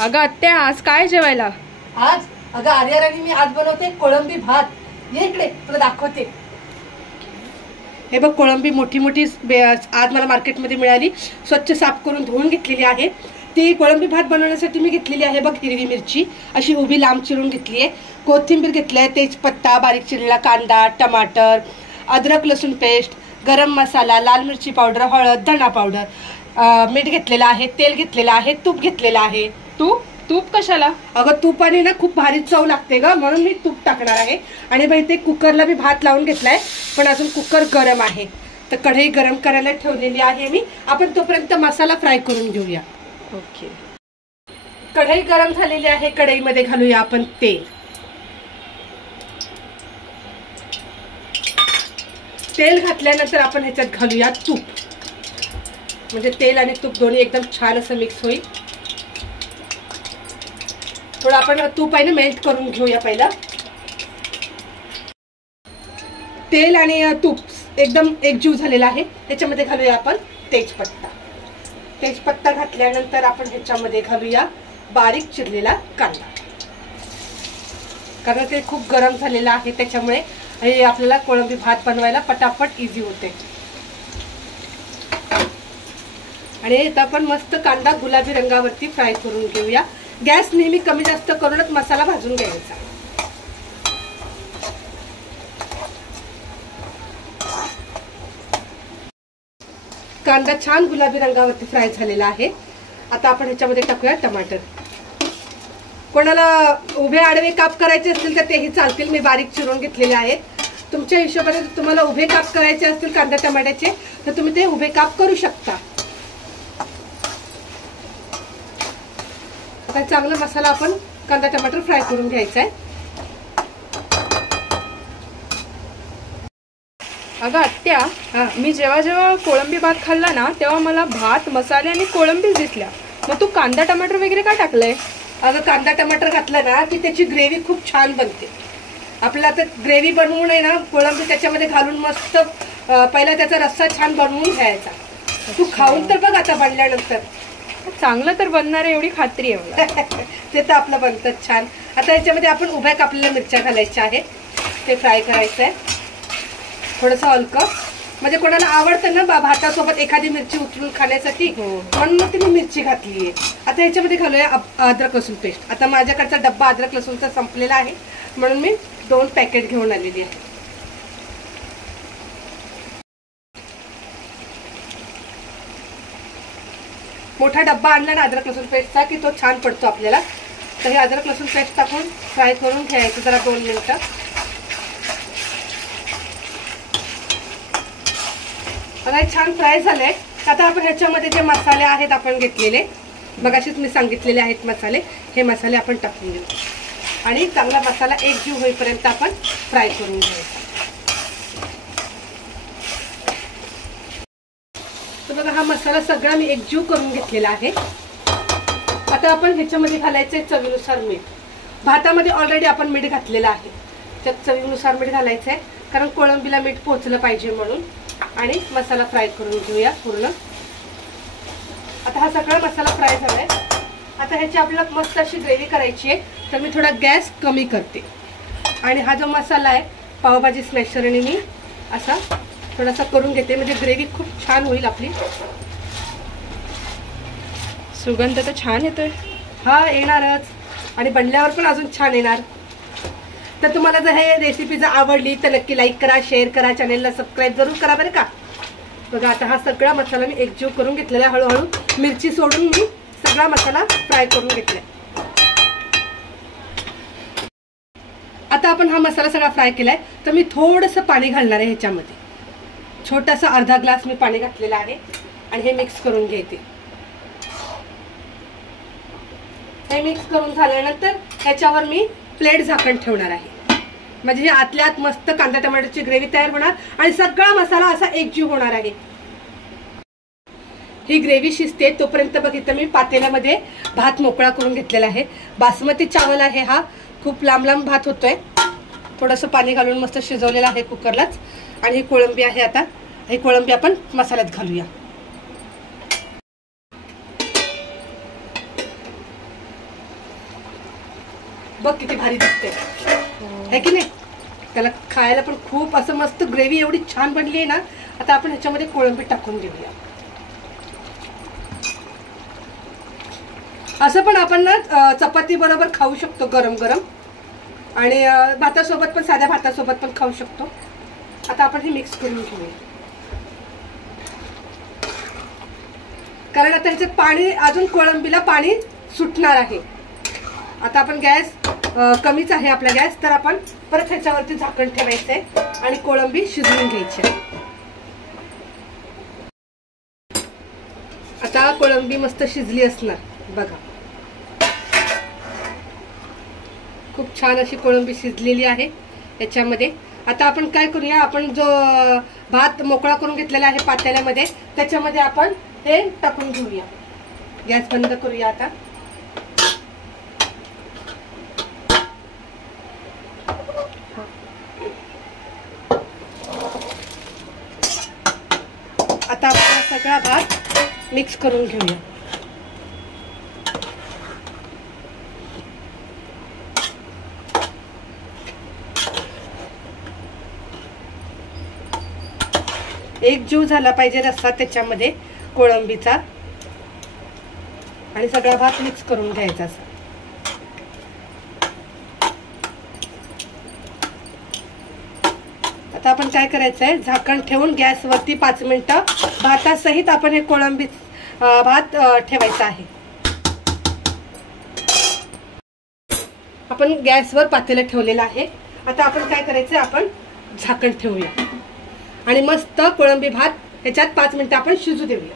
अगं आत्या, आज काय जेवायला? आज अगं आर्याराणी मी आज बनवते कोळंबी भात. ये इकडे तुला दाखवते. हे बघ कोळंबी मोठी मोठी आज मला मार्केटमध्ये मिळाली. स्वच्छ साफ करून धुवून घेतलेली आहे. ती कोळंबी भात बनवण्यासाठी मी घेतलेली आहे बघ हिरवी मिरची अशी उभी लांब चिरून घेतली आहे. कोथिंबीर घेतली आहे, तेजपत्ता, बारीक चिरलेला कांदा, टमाटर, अद्रक लसूण पेस्ट, गरम मसाला, लाल मिरची पावडर, हळद, धना पावडर, मीठ घेतलेलं आहे, तेल घेतलेलं आहे, तूप घेतलेलं आहे. तूप कशाला? अगं तुपाने ना खूप भारी चव लागते ग, म्हणून मी तूप टाकणार आहे. आणि बाई ते कुकरला मी भात लावून घेतलाय, पण अजून कुकर गरम आहे. तर कढई गरम करायला ठेवलेली आहे मी. आपण तोपर्यंत मसाला फ्राय करून घेऊया. ओके. कढई गरम झालेली आहे. कढईमध्ये घालूया आपण तेल. तेल घातल्यानंतर आपण ह्याच्यात घालूया तूप. म्हणजे तेल आणि तूप दोन्ही एकदम छान असं मिक्स होईल. थोडं आपण तूप आहे ना मेल्ट करून घेऊया पहिला. तेल आणि तूप एकदम एकजीव झालेला आहे. त्याच्यामध्ये घालूया आपण तेजपत्ता. तेजपत्ता घातल्यानंतर आपण ह्याच्यामध्ये घालूया बारीक चिरलेला कांदा. कारण ते खूप गरम झालेलं आहे, त्याच्यामुळे हे आपल्याला कोळंबी भात बनवायला पटापट इझी होते. आणि इथं आपण मस्त कांदा गुलाबी रंगावरती फ्राय करून घेऊया. गॅस नेहमी कमी जास्त करूनच मसाला भाजून घ्यायचा. कांदा छान गुलाबी रंगावरती फ्राय झालेला आहे. आता आपण ह्याच्यामध्ये टाकूया टमाटर. कोणाला उभे आडवे काप करायचे असतील तर तेही चालतील. मी बारीक चिरून घेतलेले आहेत. तुमच्या हिशोबाने तुम्हाला उभे काप करायचे असतील कांदा टमाट्याचे तर तुम्ही ते उभे काप करू शकता. आता चांगला मसाला आपण कांदा टमाटर फ्राय करून घ्यायचा आहे. अगं आत्या, मी जेव्हा कोळंबी भात खाल्ला ना तेव्हा मला भात, मसाले आणि कोळंबीच दिसल्या. मग तू कांदा टमाटर वगैरे काय टाकलंय? अगं कांदा टमाटर घातलं ना की त्याची ग्रेव्ही खूप छान बनते. आपल्याला आता ग्रेव्ही बनवून आहे ना कोळंबी त्याच्यामध्ये घालून मस्त पहिला त्याचा रस्सा छान बनवून घ्यायचा. तू खाऊन तर बघ आता बनल्यानंतर. चांगलं तर बनणार आहे एवढी खात्री आहे मला. ते तर आपलं बनतं छान. आता याच्यामध्ये आपण उभ्या कापलेल्या मिरच्या घालायच्या आहे. ते फ्राय करायचं आहे थोडंसं हलकं. म्हणजे कोणाला आवडतं ना भातासोबत एखादी मिरची उचलून खाण्यासाठी, म्हणून मग मी मिरची घातली आहे. आता याच्यामध्ये घालूया अद्रक लसूण पेस्ट. आता माझ्याकडचा डब्बा अद्रक लसूणचा संपलेला आहे, म्हणून मी 2 पॅकेट घेऊन आलेली आहे. मोठा डब्बा आणला ना अद्रक लसूण पेस्टचा की तो छान पडतो आपल्याला. तर हे अद्रक लसूण पेस्ट टाकून फ्राय करून घ्यायचं जरा 2 मिनिटं. आता छान फ्राय झालंय. आता आपण ह्याच्यामध्ये जे मसाले आहेत आपण घेतलेले, मगाशीच मी सांगितलेले आहेत मसाले, हे मसाले आपण टाकून घेऊ. आणि चांगला मसाला एकजीव होईपर्यंत आपण फ्राय करून घ्यायचा. तर बघा हा मसाला सगळा मी एकजीव करून घेतलेला आहे. आता आपण ह्याच्यामध्ये घालायचंय चवीनुसार मीठ. भातामध्ये ऑलरेडी आपण मीठ घातलेलं आहे, त्यात चवीनुसार मीठ घालायचंय कारण कोळंबीला मीठ पोचलं पाहिजे म्हणून. आणि मसाला फ्राय करून घेऊया पूर्ण. आता हा सगळा मसाला फ्राय झालाय. आता ह्याची आपल्याला मस्त अशी ग्रेव्ही करायची आहे, तर मी थोडा गॅस कमी करते. आणि हा जो मसाला आहे पावभाजी स्मॅशरने मी असा थोडासा करून घेते, म्हणजे ग्रेव्ही खूप छान होईल आपली. सुगंध तर छान येतोय. हा येणारच, आणि बनल्यावर पण अजून छान येणार. तर तुम्हाला जर हे रेसिपी जर आवडली तर नक्की लाईक करा, शेअर करा, चॅनेलला सबस्क्राईब जरूर करा बरं का. बघा आता हा सगळा मसाला मी एकजीव करून घेतलेला आहे. हळूहळू मिरची सोडून मी सगळा मसाला फ्राय करून घेतलाय. आता आपण हा मसाला सगळा फ्राय केलाय, तर मी थोडंसं पाणी घालणार आहे ह्याच्यामध्ये. छोटासा अर्धा ग्लास मी पाणी घातलेला आहे आणि हे मिक्स करून घेते. हे मिक्स करून झाल्यानंतर ह्याच्यावर मी प्लेट झाकण ठेवणार आहे. म्हणजे हे आतल्या आत मस्त कांदा टमाटरची ग्रेव्ही तयार होणार आणि सगळा मसाला असा एकजीव होणार आहे. ही ग्रेव्ही शिजते तोपर्यंत बघितलं मी पातेल्यामध्ये भात मोकळा करून घेतलेला आहे. बासमती चावल आहे हा. खूप लांब लांब भात होतोय. थोडंसं पाणी घालून मस्त शिजवलेलं आहे कुकरलाच. आणि ही कोळंबी आहे. आता ही कोळंबी आपण मसाल्यात घालूया. बघ किती भारी दिसते है की नाही. त्याला खायला पण खूप असं मस्त ग्रेव्ही एवढी छान बनली आहे ना. आता आपण ह्याच्यामध्ये कोळंबी टाकून घेऊया. असं पण आपण ना चपाती बरोबर खाऊ शकतो गरम गरम, आणि भातासोबत पण, साध्या भातासोबत पण खाऊ शकतो. आता आपण हे मिक्स करून घेऊया, कारण आता ह्याच्यात पाणी अजून कोळंबीला पाणी सुटणार आहे. आता आपण गॅस कमीच आहे आपला गॅस, तर आपण परत ह्याच्यावरती झाकण ठेवायचंय आणि कोळंबी शिजवून घ्यायची. आता कोळंबी मस्त शिजली असणार बघा. खूप छान अशी कोळंबी शिजलेली आहे याच्यामध्ये. आता आपण काय करूया, आपण जो भात मोकळा करून घेतलेला आहे पातेल्यामध्ये, त्याच्यामध्ये आपण हे टाकून घेऊया. गॅस बंद करूया आता. आता आपण सगळा भात मिक्स करून घेऊया. एक जीव झाला पाहिजे रस्सा त्याच्यामध्ये कोळंबीचा, आणि सगळा भात मिक्स करून घ्यायचा असा. आता आपण काय करायचंय, झाकण ठेवून गॅसवरती 5 मिनिटं भातासहित आपण हे कोळंबी भात ठेवायचा आहे. आपण गॅसवर पातेलं ठेवलेलं आहे. आता आपण काय करायचंय, आपण झाकण ठेवूया आणि मस्त कोळंबी भात ह्याच्यात 5 मिनिटं आपण शिजू देऊया.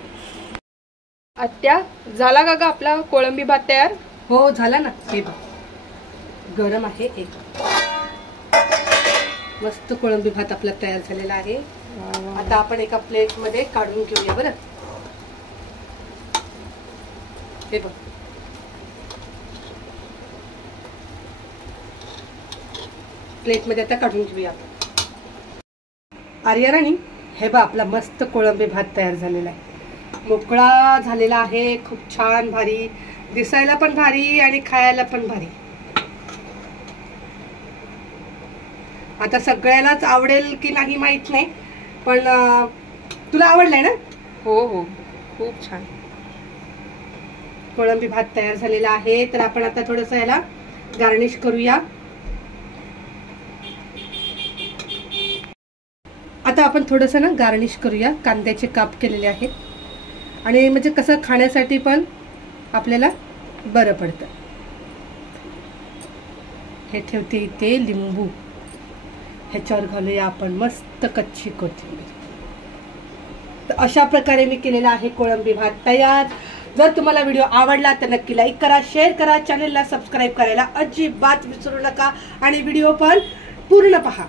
आत्या, झाला का ग आपला कोळंबी भात तयार? हो झाला ना. हे बघ गरम आहे. एक मस्त कोळंबी भात आपला तयार झालेला आहे. आता आपण एका प्लेट मध्ये काढून घेऊया बरं. हे बघ प्लेट मध्ये आता काढून घेऊया आपण. आर्या राणी, हे बघ आपला मस्त कोळंबी भात तयार झालेला आहे. मोकळा झालेला आहे, खूप छान भारी, दिसायला पण भारी आणि खायला पण भारी. आता सगळ्यालाच आवडेल की नाही माहित नाही, पण तुला आवडलंय ना? हो हो, खूप छान कोळंबी भात तयार झालेला आहे. तर आपण आता थोडंसं याला गार्निश करूया. आता आपण थोडंसं ना गार्निश करूया. कांद्याचे काप केलेले आहेत, आणि म्हणजे कसं खाण्यासाठी पण आपल्याला बरं पडतं. हे ठेवते इथे लिंबू, ह्याच्यावर घालूया आपण मस्त कच्ची कोथिंबीर. तर अशा प्रकारे मी केलेला आहे कोळंबी भात तयार. जर तुम्हाला व्हिडिओ आवडला तर नक्की लाईक करा, शेअर करा, चॅनलला सबस्क्राईब करायला अजिबात विसरू नका, आणि व्हिडिओ पण पूर्ण पहा.